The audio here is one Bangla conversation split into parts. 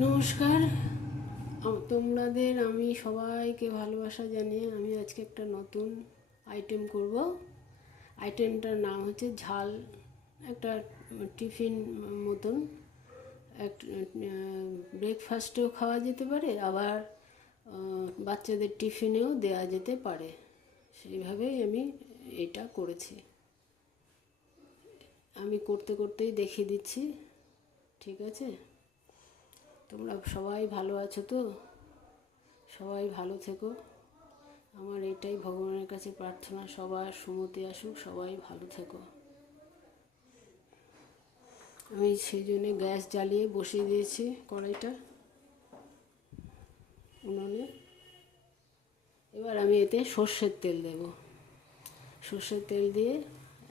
নমস্কার। তোমাদের আমি সবাইকে ভালোবাসা জানিয়ে আমি আজকে একটা নতুন আইটেম করব। আইটেমটার নাম হচ্ছে ঝাল। একটা টিফিন মতন এক ব্রেকফাস্টেও খাওয়া যেতে পারে, আবার বাচ্চাদের টিফিনেও দেওয়া যেতে পারে। সেইভাবেই আমি এটা করেছি। আমি করতে করতেই দেখিয়ে দিচ্ছি, ঠিক আছে? তোমরা সবাই ভালো আছো তো? সবাই ভালো থেকো। আমার এটাই ভগবানের কাছে প্রার্থনা, সবার সুমতি আসুক, সবাই ভালো থেকো। আমি সেই জন্যে গ্যাস জ্বালিয়ে বসিয়ে দিয়েছি কড়াইটা উনুনে। এবার আমি এতে সর্ষের তেল দেব। সর্ষের তেল দিয়ে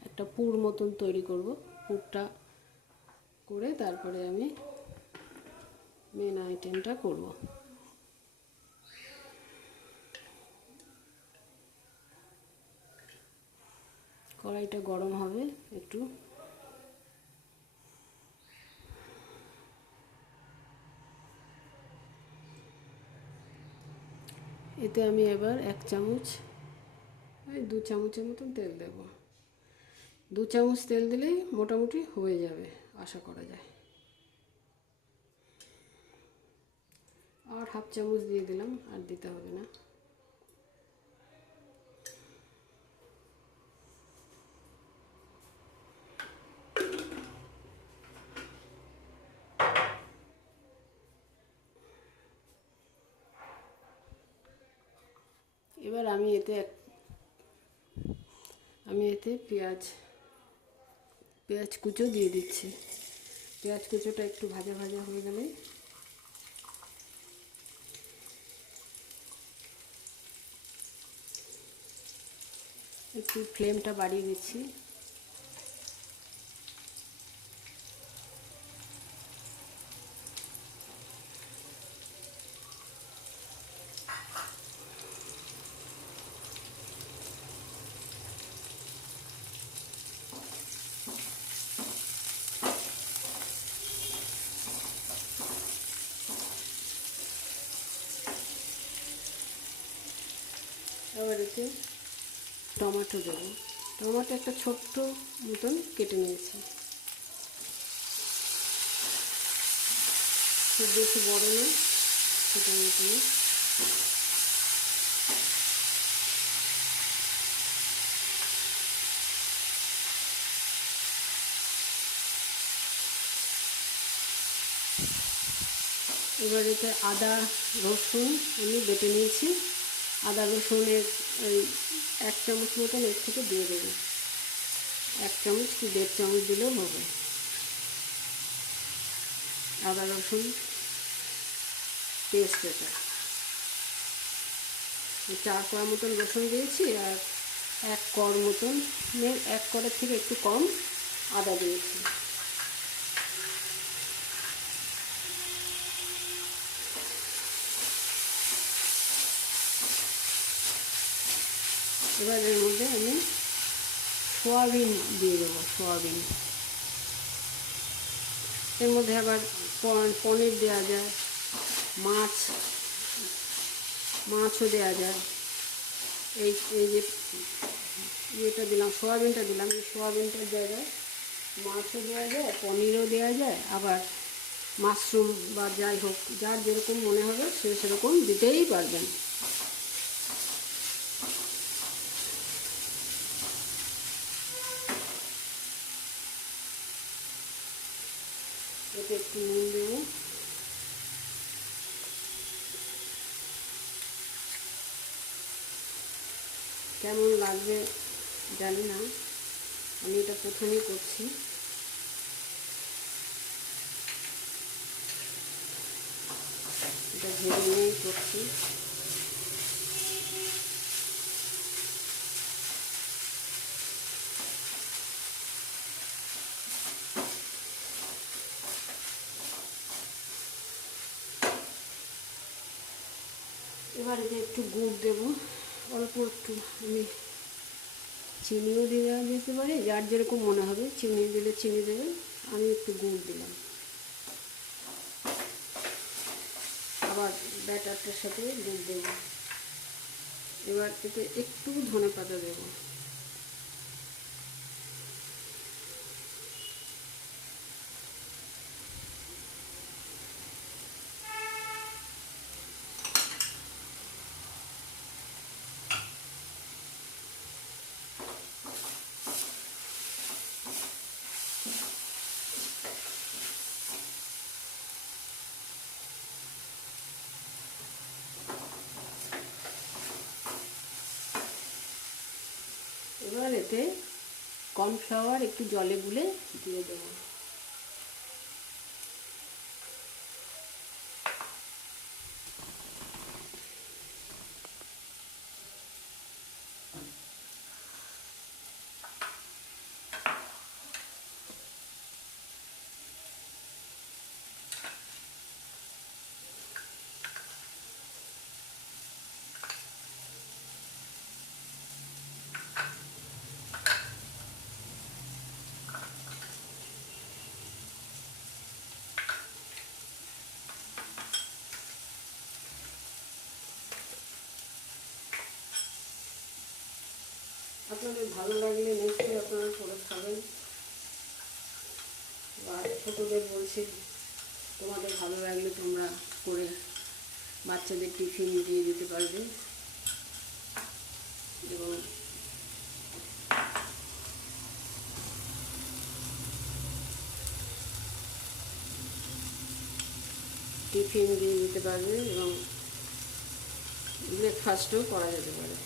একটা পুর মতন তৈরি করব। পুরটা করে তারপরে আমি মেন আইটেমটা করব। কড়াইটা গরম হবে একটু। এতে আমি এবার 1 চামচ, 2 চামচের মতন তেল দেব। 2 চামচ তেল দিলেই মোটামুটি হয়ে যাবে, আশা করা যায়। আর 1/2 চামচ দিয়ে দিলাম, আর দিতে হবে না। এবার আমি এতে পেঁয়াজ কুচো দিয়ে দিচ্ছি। পেঁয়াজ কুচোটা একটু ভাজা ভাজা হয়ে গেলে একটু ফ্লেমটা বাড়িয়ে দিচ্ছি। এবার এতে টমেটো দেবো। টমেটো একটা ছোট্ট মতন কেটে নিয়েছি, খুব বেশি বড় না, ছোটো মতনই। এবার এতে আদা রসুন আমি বেটে নিয়েছি। আদা রসুনের ওই 1 চামচ মতন এর থেকে দিয়ে দেবো। 1 চামচ কি 1.5 চামচ দিলেও হবে। আদা রসুন পেস্ট এটা 4 কোয়া মতন রসুন দিয়েছি, আর 1 কড় মতন, 1 কড়ের থেকে একটু কম আদা দিয়েছি। এবার এর মধ্যে আমি সোয়াবিন দিয়ে দেবো। সোয়াবিন এর মধ্যে আবার পনির দেওয়া যায়, মাছও দেওয়া যায়। এই এই যে ইয়েটা দিলাম, সোয়াবিনটা দিলাম, এই সোয়াবিনটার জায়গায় মাছও দেওয়া যায়, পনিরও দেওয়া যায়, আবার মাশরুম বা যাই হোক, যার যেরকম মনে হবে সে সেরকম দিতেই পারবেন। এতে একটু নুন দেবো। কেমন লাগবে জানি না, আমি এটা প্রথমেই করছি। এটা ভেবে নিয়েই করছি। এবারে যে একটু গুড় দেবো, অল্প একটু। আমি চিনিও দেওয়া যেতে পারে, যার যেরকম মনে হবে, চিনি দিলে চিনি দেবেন। আমি একটু গুড় দিলাম। আবার ব্যাটারটার সাথে দুধ দেবো। এবার এতে একটু ধনেপাতা দেবো। এবার এতে কর্নফ্লাওয়ার একটু জলে গুলে দিয়ে দেবো। আপনাদের ভালো লাগলে নিশ্চয়ই আপনারা করে খাবেন। আর ছোটোদের বলছি, তোমাদের ভালো লাগলে তোমরা করে বাচ্চাদের টিফিন দিয়ে দিতে পারবে। এবং টিফিন দিয়ে দিতে পারবে এবং ব্রেকফাস্টও করা যেতে পারে।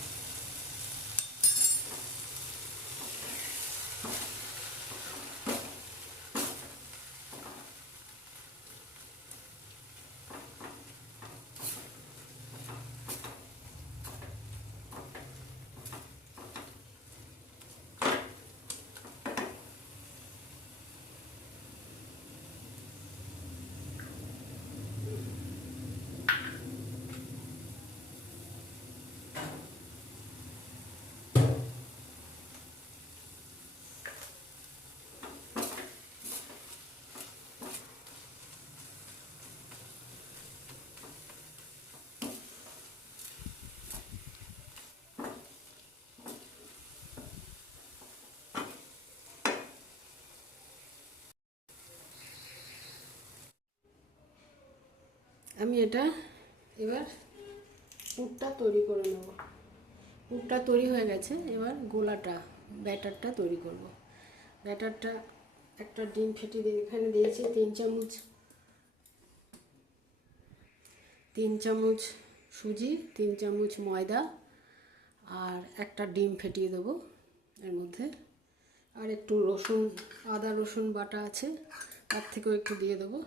আমি এটা এবার পুরটা তৈরি করে নেব। পুরটা তৈরি হয়ে গেছে, এবার গোলাটা ব্যাটারটা তৈরি করব। ব্যাটারটা একটা ডিম ফেটে দিয়ে এখানে দিয়েছি 3 চামচ সুজি, 3 চামচ ময়দা, আর একটা ডিম ফেটিয়ে দেবো এর মধ্যে। আর একটু রসুন, আদা রসুন বাটা আছে, তার থেকেও একটু দিয়ে দেবো।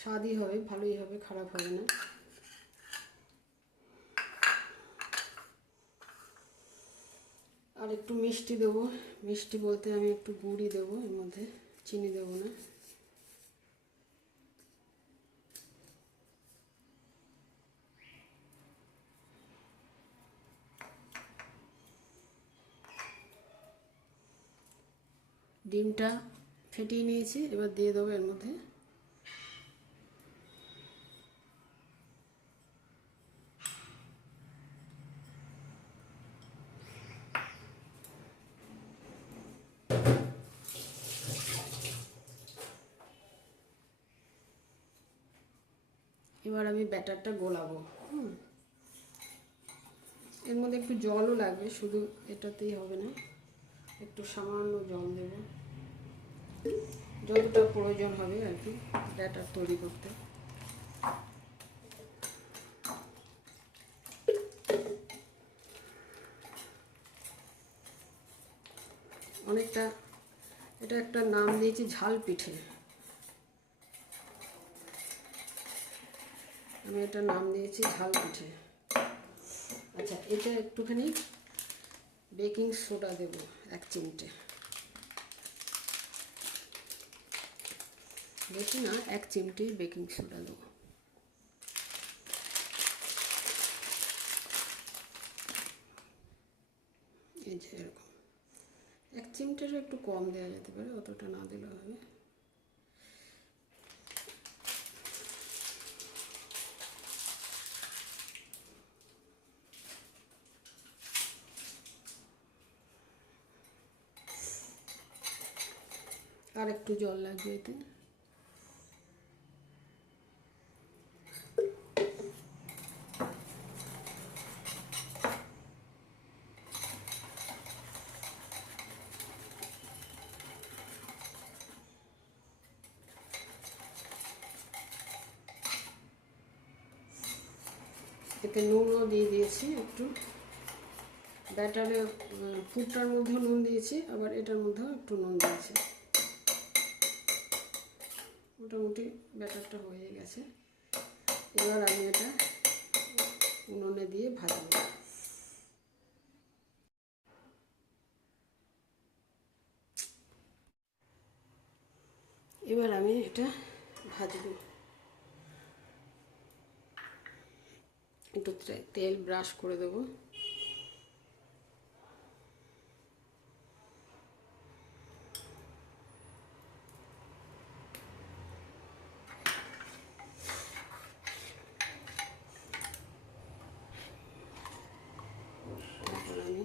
স্বাদই হবে, ভালোই হবে, খারাপ হবে না। আর একটু মিষ্টি দেবো। মিষ্টি বলতে আমি একটু গুড়ই দেবো এর মধ্যে, চিনি দেবো না। ডিমটা ফেটিয়ে নিয়েছি, এবার দিয়ে দেবো এর মধ্যে। এবার আমি ব্যাটারটা গোলাবো। এর মধ্যে একটু জলও লাগবে, শুধু এটাতেই হবে না, একটু সামান্য জল দেব, যতটা প্রয়োজন হবে আর কি ব্যাটার তৈরি করতে। অনেকটা, এটা একটা নাম দিয়েছি ঝাল পিঠে, আমি এটা নাম দিয়েছি ঝাল পিঠে। আচ্ছা, এটা একটুখানি বেকিং সোডা দেব 1 চিমটে, বেশি না, 1 চিমটে বেকিং সোডা দেবো। এই যে এরকম 1 চিমটের একটু কম দেওয়া যেতে পারে, অতটা না দিলেও হবে। আর একটু জল লাগবে এতে। এতে নুনও দিয়ে দিয়েছি একটু, ব্যাটারে পুরটার মধ্যেও নুন দিয়েছি, আবার এটার মধ্যেও একটু নুন দিয়েছি। মোটামুটি ব্যাটারটা হয়ে গেছে। এবার আমি এটা উনুনে দিয়ে ভাজবো। এবার আমি এটা ভাজবো। একটু তেল ব্রাশ করে দেবো। তারপর আমি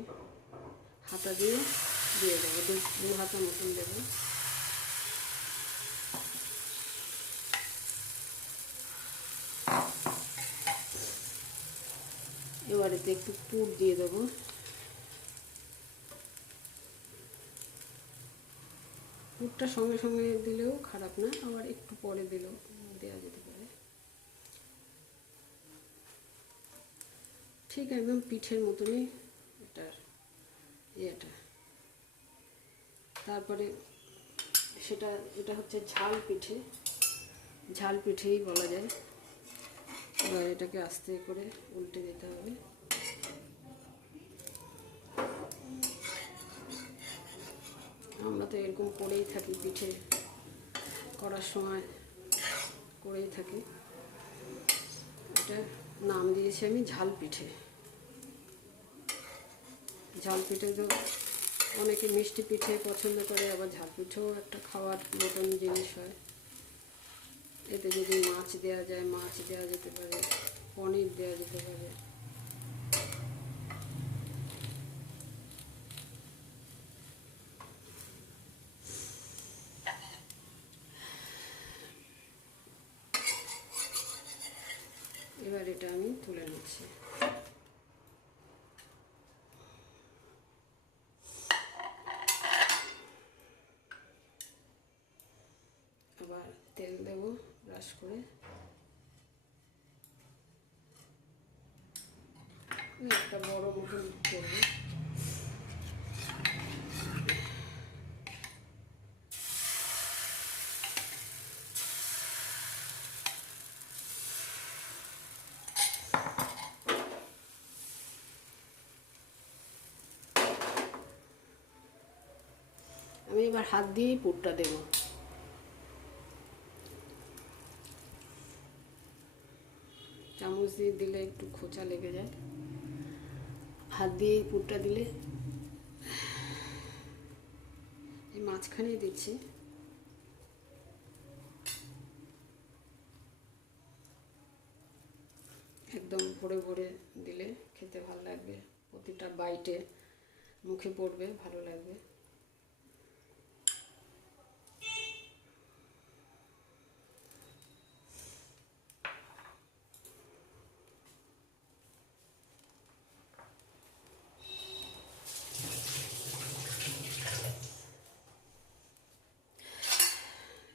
হাতা দিয়ে দেবো, দু হাতা মতন দেবো। এবার এতে একটু পুর দিয়ে দেবো। পুরটা সঙ্গে সঙ্গে দিলেও খারাপ না, আবার একটু পরে দিলেও দেওয়া যেতে পারে। ঠিক একদম পিঠের মতনই এটার ইয়েটা। তারপরে এটা হচ্ছে ঝাল পিঠে, ঝাল পিঠেই বলা যায়। এবার এটাকে আস্তে করে উল্টে দিতে হবে। আমরা তো এরকম করেই থাকি, পিঠে করার সময় করেই থাকি। এটা নাম দিয়েছি আমি ঝাল পিঠে। ঝাল পিঠে তো অনেকে মিষ্টি পিঠে পছন্দ করে, আবার ঝাল পিঠেও একটা খাওয়ার মতন জিনিস হয়। এতে যদি মাছ দেওয়া যায়, মাছ দেওয়া যেতে পারে, পনির দেওয়া যেতে পারে। এবার এটা আমি তুলে নিচ্ছি। আবার তেল দেবো ব্রাশ করে। একটা বড় মতন করবো। আমি এবার হাত দিয়েই পুরটা দেবো। চামচ দিয়ে দিলে একটু খোঁচা লেগে যায়, হাত দিয়েই পুরটা দিলে। এই মাঝখানেই দিচ্ছি। একদম ভরে ভরে দিলে খেতে ভালো লাগবে, প্রতিটা বাইটে মুখে পড়বে, ভালো লাগবে।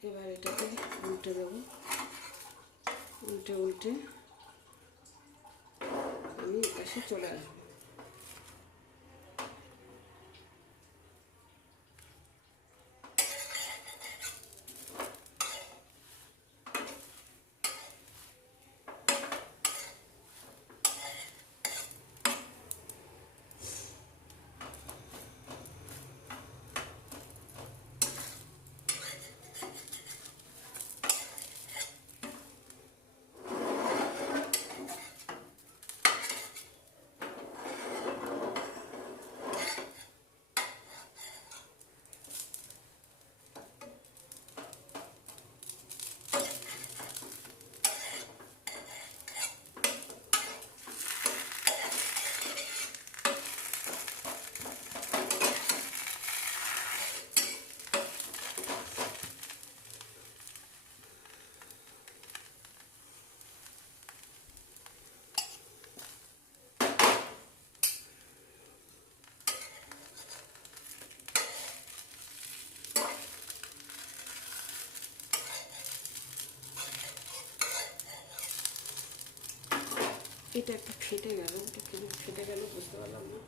এবার এটাকে উল্টে দেবো। উল্টে উল্টে আমি এসে চলে আসবো। এটা একটা ফেটে গেল, এটা কেন ফেটে গেল বুঝতে পারলাম না।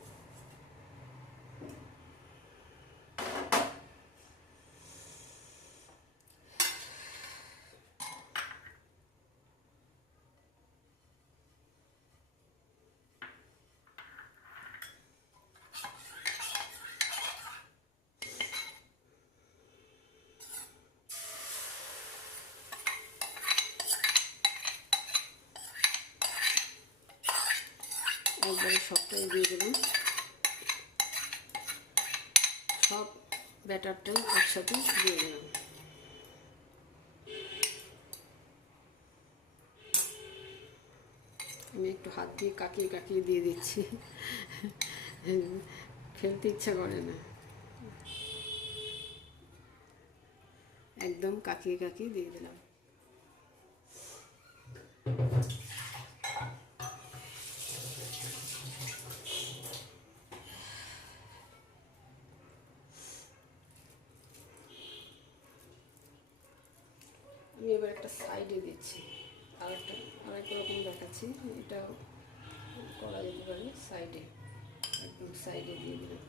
একবারে সবটাই দিয়ে দেবেন, সব ব্যাটারটাই একসাথে দিয়ে দিলাম। আমি একটু হাত দিয়ে কাকিয়ে কাকিয়ে দিয়ে দিচ্ছি, ফেলতে ইচ্ছা করে না, একদম কাকিয়ে কাকিয়ে দিয়ে দিলাম। আমি এবার একটা সাইডে দিচ্ছি, আরেক রকম দেখাচ্ছি, এটা করা যেতে পারে সাইডে, একদম সাইডে দিয়ে দিলাম।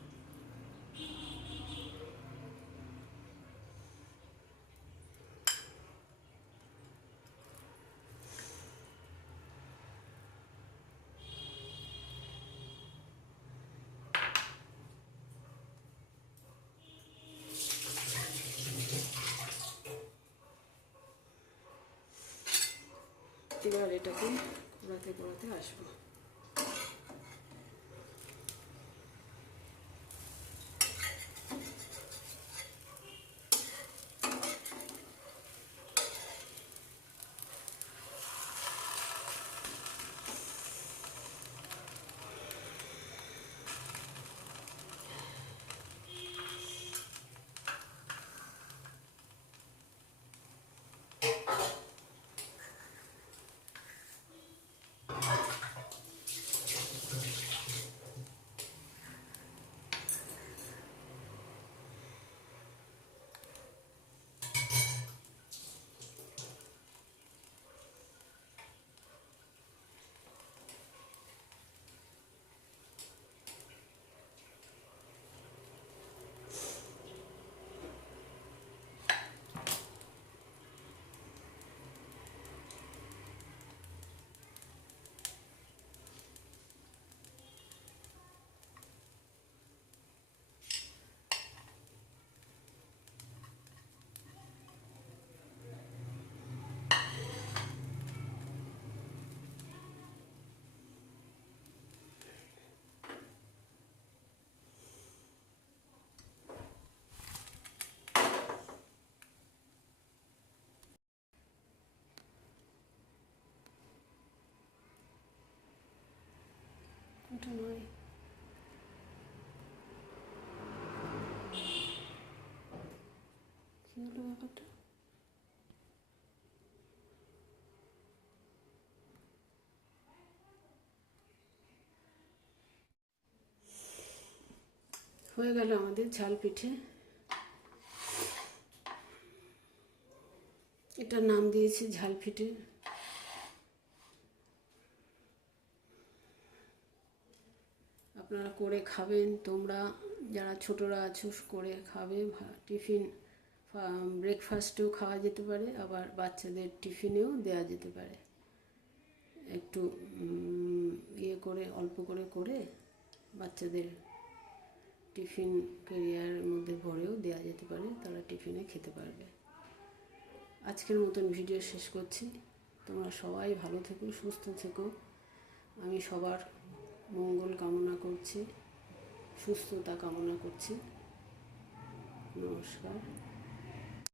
এবার এটাকে কোড়াতে কোড়াতে আসবো। ওটা নয়, কী হলো ব্যাপারটা? হয়ে গেল আমাদের ঝাল পিঠে। এটার নাম দিয়েছি ঝাল পিঠে। আপনারা করে খাবেন, তোমরা যারা ছোটরা আছো করে খাবে, টিফিন ব্রেকফাস্টেও খাওয়া যেতে পারে, আবার বাচ্চাদের টিফিনেও দেওয়া যেতে পারে। একটু ইয়ে করে অল্প করে করে বাচ্চাদের টিফিন ক্যারিয়ারের মধ্যে ভরেও দেওয়া যেতে পারে, তারা টিফিনে খেতে পারবে। আজকের মতন ভিডিও শেষ করছি। তোমরা সবাই ভালো থেকো, সুস্থ থেকো। আমি সবার মঙ্গল কামনা করছি, সুস্থতা কামনা করছি। নমস্কার।